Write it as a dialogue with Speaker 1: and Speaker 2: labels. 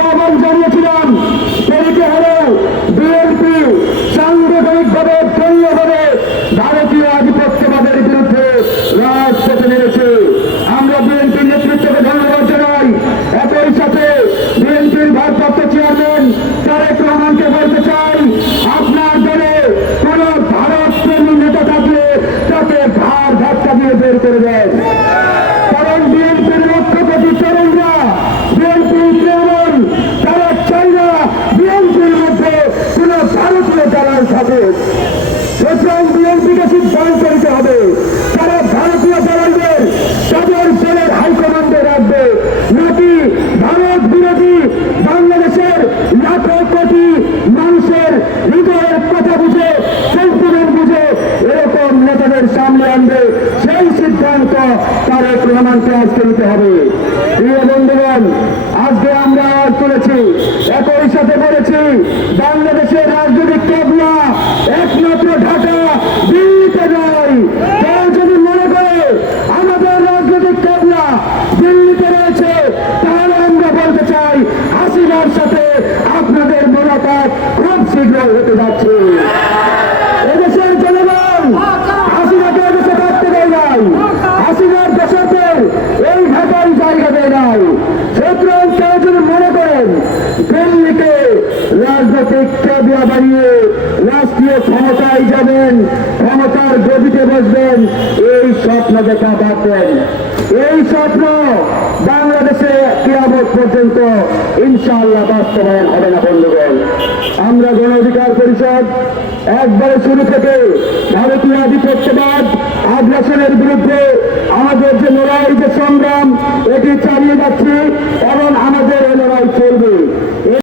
Speaker 1: আহ্বান জানিয়েছিলাম সেটিকে হলো বিএনপি সাংগঠনিকভাবে দলীয়ভাবে ভারতীয় আধিপত্যবাদের বিরুদ্ধে রাজপথে নেমেছে। আমরা বিএনপির নেতৃত্বকে ধন্যবাদ জানাই। একই সাথে বিএনপির ভারপ্রাপ্ত চেয়ারম্যান তারেক রহমানকে বলতে চাই, আপনার দলে কোন ভারত প্রেমী নেতা থাকলে তাকে ঘাড় ধাক্কা দিয়ে বের করে দেন কারণ বিএনপির লক্ষ্যপতি তরুণরা বিএনপি তৃণমূল তারা চাই না বিএনপির মধ্যে কোন বিএনপিকে সিদ্ধান্ত নিতে হবে। তারা ভারতীয় তাদের হাইকমান্ডে রাখবে। নাকি ভারত বিরোধী বাংলাদেশের লাখো কোটি মানুষের হৃদয়ের কথা বুঝে সেন্টিমেন্ট বুঝে এরকম নেতাদের সামনে আনবে? সেই সিদ্ধান্ত তারেক রহমানকে আজকে নিতে হবে। প্রিয় বন্ধুগণ, আজকে আমরা আওয়াজ কেবিয়া বানিয়ে রাষ্ট্রীয় ক্ষমতায় যাবেন, ক্ষমতার গদিতে বসবেন, এই স্বপ্ন দেখা বাদ এই স্বপ্ন বাংলাদেশে কিয়ামত পর্যন্ত ইনশাআল্লাহ বাস্তবায়ন হবে না, বন্ধুগণ। আমরা গণ অধিকার পরিষদ একবারে শুরু থেকে ভারতীয় আধিপত্যবাদ আগ্রাসনের বিরুদ্ধে আমাদের যে লড়াই, যে সংগ্রাম, এটি চালিয়ে যাচ্ছি এবং আমাদের হলো